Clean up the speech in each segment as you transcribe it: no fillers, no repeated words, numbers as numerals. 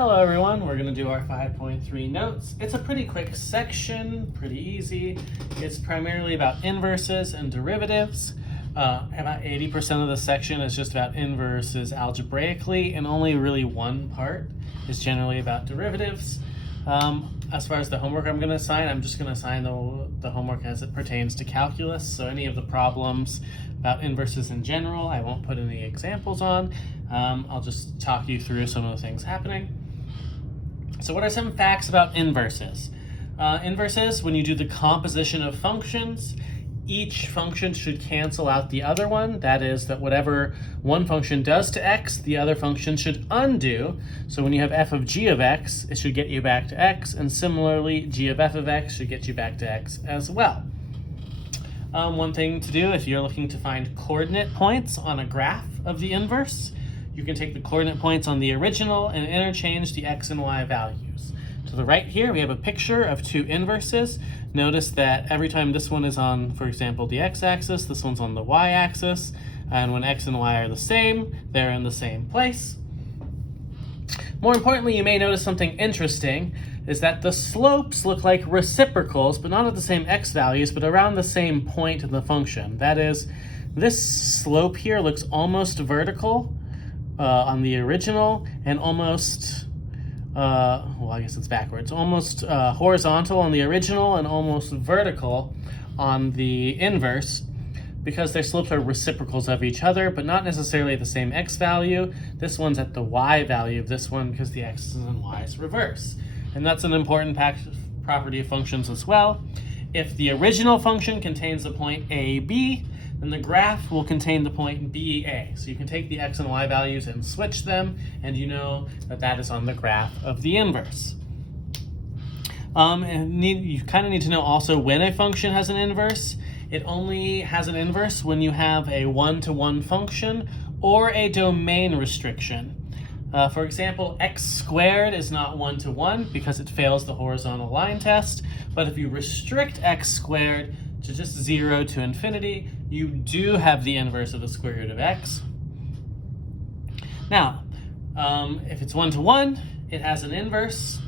Hello everyone, we're going to do our 5.3 notes. It's a pretty quick section, pretty easy. It's primarily about inverses and derivatives. About 80% of the section is just about inverses algebraically, and only really one part is generally about derivatives. As far as the homework I'm going to assign, I'm just going to assign the homework as it pertains to calculus. So any of the problems about inverses in general, I won't put any examples on. I'll just talk you through some of the things happening. So what are some facts about inverses? Inverses, when you do the composition of functions, each function should cancel out the other one. That is, that whatever one function does to x, the other function should undo. So when you have f of g of x, it should get you back to x, and similarly, g of f of x should get you back to x as well. One thing to do if you're looking to find coordinate points on a graph of the inverse, you can take the coordinate points on the original and interchange the x and y values. To the right here, we have a picture of two inverses. Notice that every time this one is on, for example, the x-axis, this one's on the y-axis, and when x and y are the same, they're in the same place. More importantly, you may notice something interesting, is that the slopes look like reciprocals, but not at the same x values, but around the same point in the function. That is, this slope here looks almost vertical on the original, and almost, well, I guess it's backwards, almost horizontal on the original and almost vertical on the inverse, because their slopes are reciprocals of each other, but not necessarily the same x value. This one's at the y value of this one because the x's and y's reverse. And that's an important property of functions as well. If the original function contains the point AB, then the graph will contain the point BA. So you can take the x and y values and switch them, and you know that that is on the graph of the inverse. You kind of need to know also when a function has an inverse. It only has an inverse when you have a one-to-one function or a domain restriction. For example, x squared is not one-to-one because it fails the horizontal line test, but if you restrict x squared to just 0 to infinity, you do have the inverse of the square root of x. Now, if it's one-to-one, it has an inverse,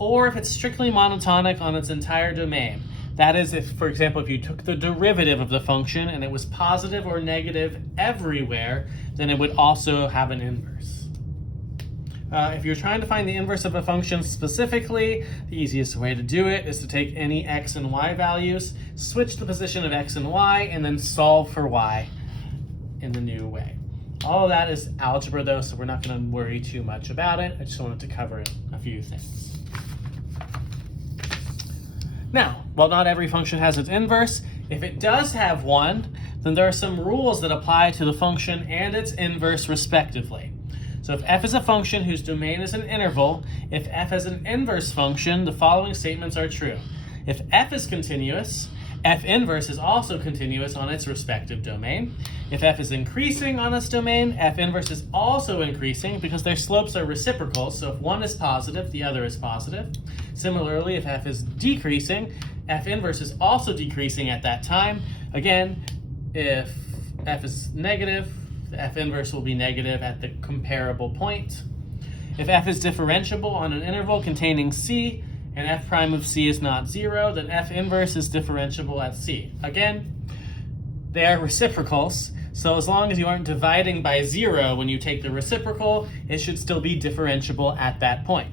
or if it's strictly monotonic on its entire domain. That is, if, for example, if you took the derivative of the function and it was positive or negative everywhere, then it would also have an inverse. If you're trying to find the inverse of a function specifically, the easiest way to do it is to take any x and y values, switch the position of x and y, and then solve for y in the new way. All of that is algebra though, so we're not going to worry too much about it. I just wanted to cover a few things. Now, while not every function has its inverse, if it does have one, then there are some rules that apply to the function and its inverse respectively. So if f is a function whose domain is an interval, if f is an inverse function, the following statements are true. If f is continuous, f inverse is also continuous on its respective domain. If f is increasing on its domain, f inverse is also increasing because their slopes are reciprocals, so if one is positive, the other is positive. Similarly, if f is decreasing, f inverse is also decreasing at that time. Again, if f is negative, the f inverse will be negative at the comparable point. If f is differentiable on an interval containing c, and f prime of c is not 0, then f inverse is differentiable at c. Again, they are reciprocals, so as long as you aren't dividing by 0 when you take the reciprocal, it should still be differentiable at that point.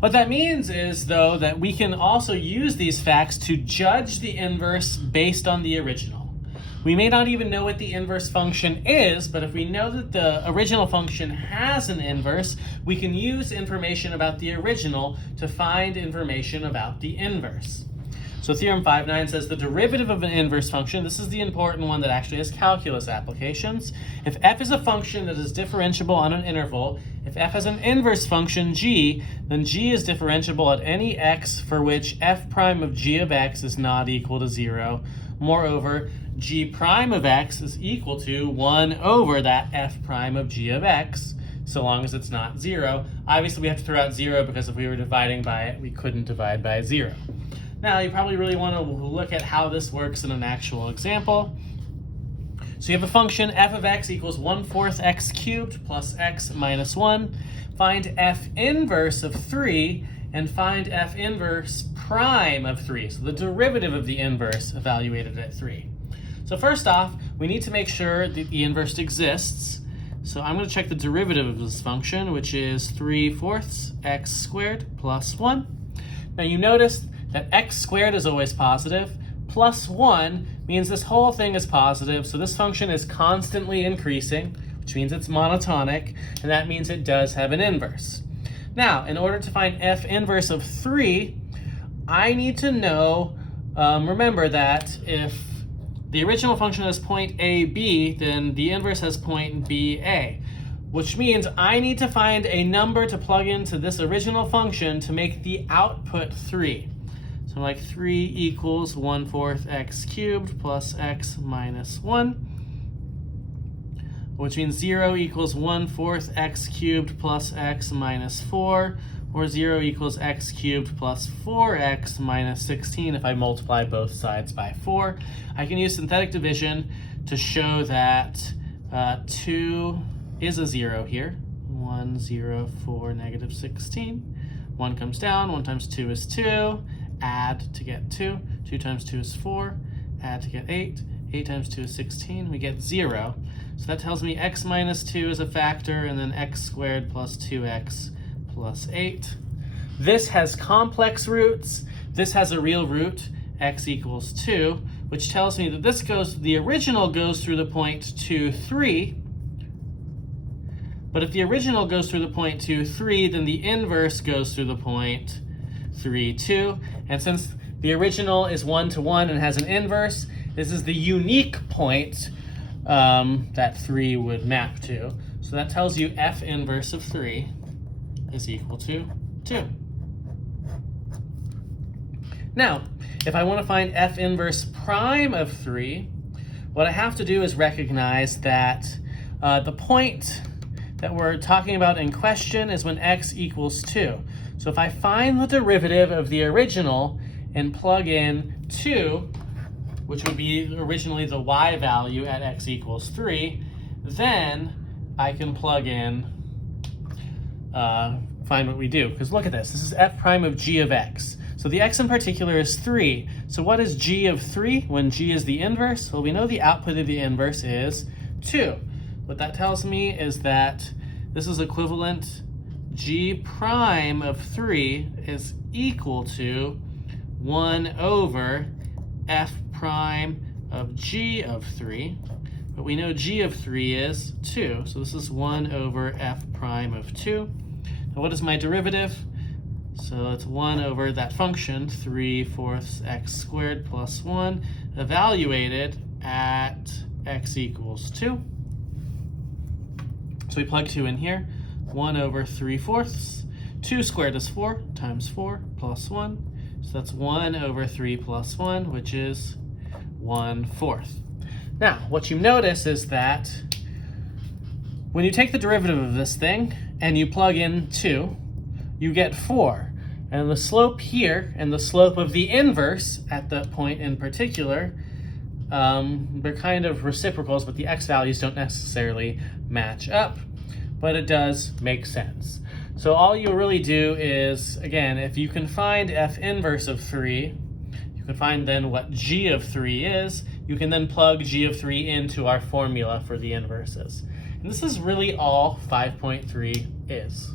What that means is, though, that we can also use these facts to judge the inverse based on the original. We may not even know what the inverse function is, but if we know that the original function has an inverse, we can use information about the original to find information about the inverse. So theorem 5.9 says the derivative of an inverse function, this is the important one that actually has calculus applications. If f is a function that is differentiable on an interval, if f has an inverse function g, then g is differentiable at any x for which f prime of g of x is not equal to 0. Moreover, g prime of x is equal to 1 over that f prime of g of x, so long as it's not 0. Obviously, we have to throw out 0 because if we were dividing by it, we couldn't divide by 0. Now, you probably really want to look at how this works in an actual example. So you have a function f of x equals 1/4 x cubed plus x minus 1. Find f inverse of 3 and find f inverse prime of 3. So the derivative of the inverse evaluated at 3. So first off, we need to make sure that the inverse exists. So I'm going to check the derivative of this function, which is 3/4 x squared plus 1. Now you notice that x squared is always positive. Plus 1 means this whole thing is positive, so this function is constantly increasing, which means it's monotonic, and that means it does have an inverse. Now, in order to find f inverse of 3, I need to know, remember that if the original function has point AB, then the inverse has point BA, which means I need to find a number to plug into this original function to make the output 3. So like 3 equals 1/4 x cubed plus x minus 1, which means 0 equals 1/4 x cubed plus x minus 4, or 0 equals x cubed plus 4x minus 16 if I multiply both sides by 4. I can use synthetic division to show that 2 is a 0 here. 1, 0, 4, negative 16. 1 comes down, 1 times 2 is 2. Add to get 2. 2 times 2 is 4. Add to get 8. 8 times 2 is 16. We get 0. So that tells me x minus 2 is a factor, and then x squared plus 2x plus 8. This has complex roots. This has a real root, x equals 2, which tells me that the original goes through the point 2, 3. But if the original goes through the point 2, 3, then the inverse goes through the point 3, 2. And since the original is 1 to 1 and has an inverse, this is the unique point that 3 would map to. So that tells you f inverse of 3 is equal to 2. Now, if I want to find f inverse prime of 3, what I have to do is recognize that the point that we're talking about in question is when x equals 2. So if I find the derivative of the original and plug in 2, which would be originally the y value at x equals 3, then I can plug in, find what we do. Because look at this. This is f prime of g of x. So the x in particular is 3. So what is g of 3 when g is the inverse? Well, we know the output of the inverse is 2. What that tells me is that this is equivalent g prime of 3 is equal to 1 over f prime of g of 3. But we know g of 3 is 2. So this is 1 over f prime of 2. Now what is my derivative? So it's 1 over that function, 3/4 x squared plus 1, evaluated at x equals 2. So we plug 2 in here. 1 over 3/4. 2 squared is 4 times 4 plus 1. So that's 1 over 3 plus 1, which is 1/4. Now, what you notice is that when you take the derivative of this thing and you plug in 2, you get 4. And the slope here and the slope of the inverse at that point in particular, they're kind of reciprocals, but the x values don't necessarily match up. But it does make sense. So all you really do is, again, if you can find f inverse of 3, you can find then what g of 3 is, you can then plug g of 3 into our formula for the inverses. And this is really all 5.3 is.